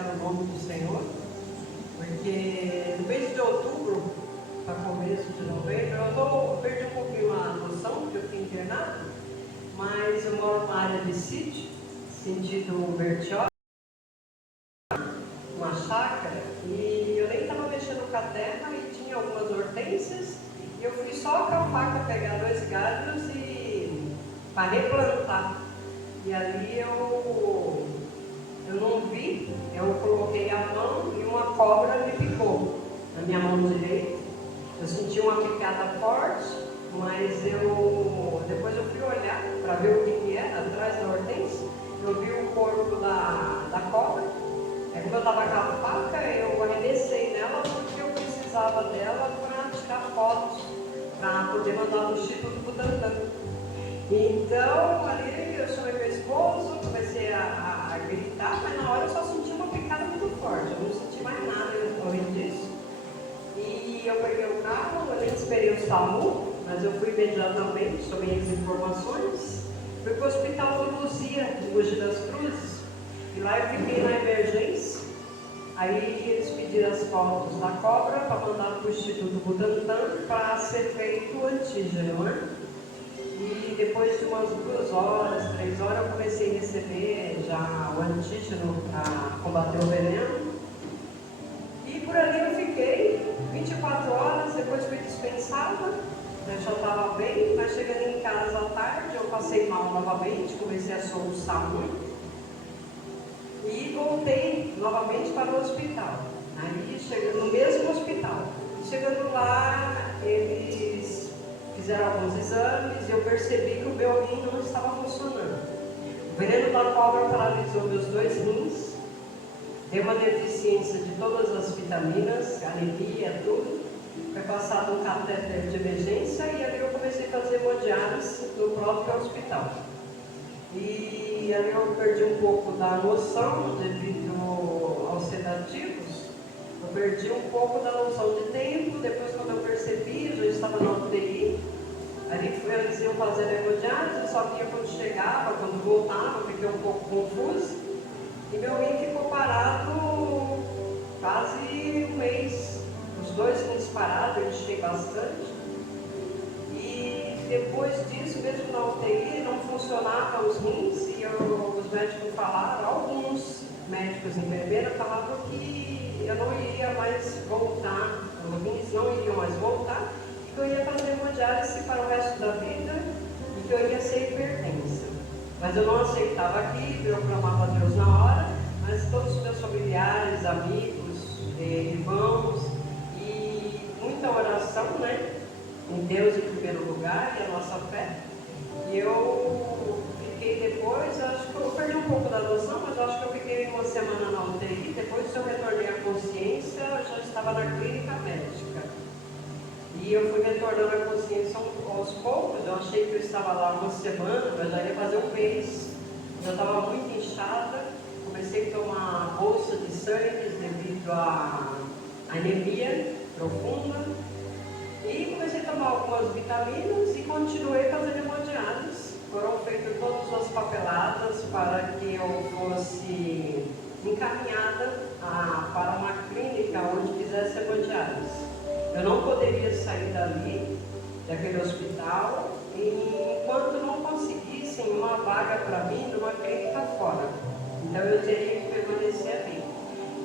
anunciar o nome do Senhor, porque no mês de outubro, para começo de novembro, eu perdi um pouquinho a noção que eu fiquei internado, mas eu moro numa área de sítio, sentido Bertioga, uma chácara, e eu nem estava mexendo com a terra e tinha algumas hortênsias, e eu fui só com a faca pegar 2 galhos e para replantar. E ali eu não vi, eu coloquei a mão e uma cobra me picou na minha mão direita. Eu senti uma picada forte, mas depois eu fui olhar para ver o que era atrás da hortência. Eu vi o corpo da cobra. Aí quando eu estava com a faca, eu arremessei nela porque eu precisava dela para tirar fotos, para poder mandar no Instituto Butantan. Então, ali eu chamei meu esposo, comecei a gritar, mas na hora eu só senti uma picada muito forte, eu não senti mais nada além disso. E eu peguei o carro, eu nem esperei o SAMU, mas eu fui imediatamente, tomei as informações, fui para o hospital de Luzia, de Mogi das Cruzes, e lá eu fiquei na emergência. Aí eles pediram as fotos da cobra para mandar para o Instituto Butantan para ser feito o antígeno, né? E depois de umas 2 horas, 3 horas, eu comecei a receber já o antígeno para combater o veneno. E por ali eu fiquei 24 horas, depois fui dispensada, eu já estava bem, mas chegando em casa à tarde, eu passei mal novamente, comecei a soluçar muito. E voltei novamente para o hospital. Aí, chegando no mesmo hospital. Chegando lá, eles fizeram alguns exames e eu percebi que o meu rim não estava funcionando. O veneno da cobra paralisou meus 2 rins, deu uma deficiência de todas as vitaminas, anemia, tudo. Foi passado um catéter de emergência e ali eu comecei a fazer hemodiálise no próprio hospital. E ali eu perdi um pouco da noção devido aos sedativos. Eu perdi um pouco da noção de tempo. Depois, quando eu percebi, eu já estava na UTI. Ali eles iam fazer a hemodiálise, só que quando chegava, quando voltava, eu fiquei um pouco confusa. E meu rim ficou parado quase um mês. Os 2 rins parados, eu enchei bastante. E depois disso, mesmo na UTI, não funcionavam os rins e os médicos falaram, alguns médicos e enfermeiras falavam que eu não iria mais voltar, os rins não iriam mais voltar, e que eu ia fazer hemodiálise para o resto da vida e que eu ia ser hipertensa. Mas eu não aceitava aquilo, eu clamava a Deus na hora, mas todos os meus familiares, amigos, irmãos e muita oração, né? Em Deus em primeiro lugar e a nossa fé. E eu fiquei depois, acho que eu perdi um pouco da noção, mas acho que eu fiquei 1 semana na UTI. Depois que eu retornei à consciência, eu já estava na clínica médica. E eu fui retornando à consciência aos poucos. Eu achei que eu estava lá 1 semana, mas já ia fazer 1 mês. Eu estava muito inchada, comecei a tomar bolsa de sangue devido à anemia profunda. E comecei a tomar algumas vitaminas e continuei fazendo hemodiálise. Foram feitas todas as papeladas para que eu fosse encaminhada para uma clínica onde fizesse hemodiálise. Eu não poderia sair dali, daquele hospital, enquanto não conseguissem uma vaga para mim numa clínica fora. Então eu teria que permanecer ali.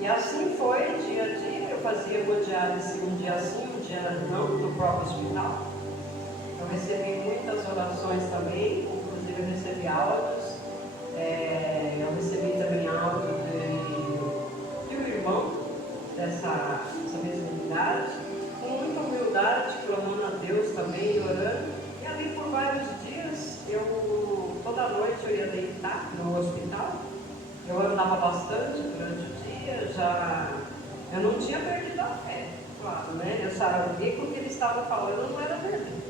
E assim foi, dia a dia, eu fazia hemodiálise um dia sim, um dia não, no próprio hospital. Eu recebi muitas orações também, inclusive eu recebi áudios. Eu recebi também áudio de um irmão dessa mesma idade, com muita humildade, clamando a Deus também, orando. E ali por vários dias, toda noite eu ia deitar no hospital. Eu andava bastante durante o dia, eu não tinha perdido a fé, claro, né? Eu sabia que o que ele estava falando não era verdade,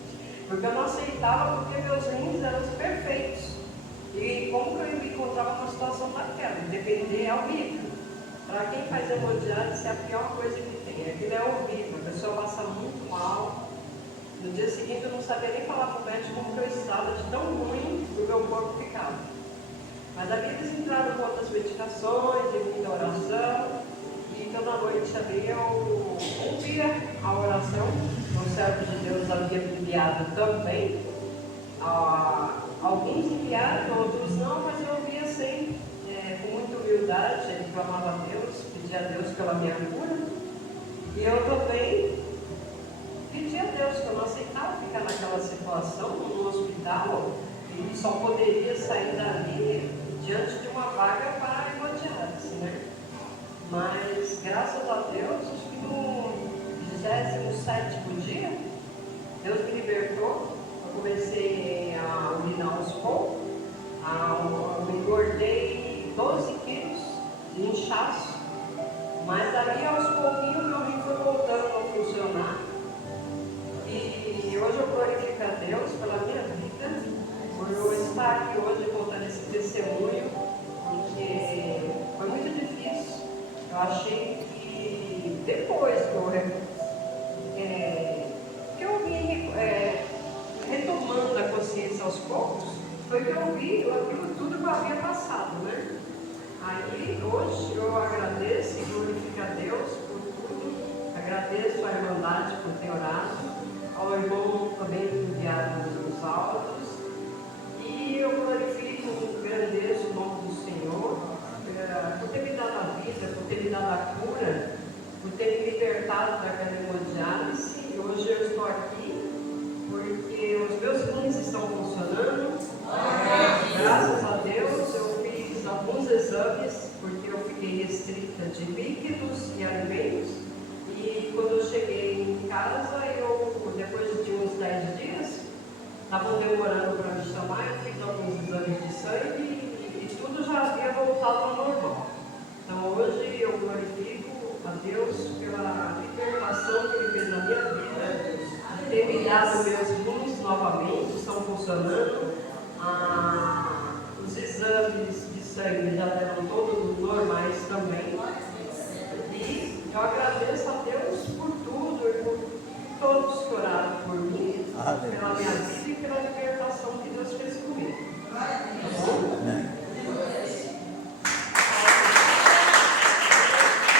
porque eu não aceitava, porque meus rins eram perfeitos. E como que eu me encontrava numa situação daquela? Depender é horrível. Para quem faz hemodiálise, é a pior coisa que tem. Aquilo é horrível, a pessoa passa muito mal. No dia seguinte eu não sabia nem falar para o médico como eu estava, de tão ruim que o meu corpo ficava. Mas ali eles entraram com outras medicações, e muita oração, noite ali eu ouvia a oração. O servo de Deus havia enviado também. Alguns enviaram, outros não, mas eu ouvia sempre, com muita humildade. Ele clamava a Deus, pedia a Deus pela minha cura. E eu também pedi a Deus que eu não aceitava ficar naquela situação, no hospital, e só poderia sair dali diante de uma vaga para hemodiálise, né? Mas, graças a Deus, acho que no 27º dia, Deus me libertou. Eu comecei a urinar aos poucos, eu engordei 12 quilos de inchaço, mas ali aos pouquinhos meu rim foi voltando a funcionar. E hoje eu glorifico a Deus pela minha vida, por eu estar aqui hoje contando esse testemunho, porque foi muito difícil. Eu achei que depois que eu vim retomando a consciência aos poucos, foi que eu vi aquilo tudo que eu havia passado, né? Aí hoje eu agradeço e glorifico a Deus por tudo, agradeço a Irmandade por ter orado, ao irmão também por enviar os áudios, e eu glorifico e agradeço o nome do Senhor por ter me dado a vida, por ter me dado a cura, por ter me libertado daquela hemodiálise. E hoje eu estou aqui porque os meus rins estão funcionando. Graças a Deus eu fiz alguns exames porque eu fiquei restrita de líquidos e alimentos. E quando eu cheguei em casa, depois de uns 10 dias, estavam demorando para me chamar, eu fiz alguns exames de sangue e tudo já havia voltado ao normal. Então hoje eu glorifico a Deus pela libertação que Ele fez na minha vida, de ter me dado meus rins novamente, estão funcionando. Os exames de sangue já eram todos normais também. E eu agradeço a Deus por tudo e por todos que oraram por mim, pela minha vida.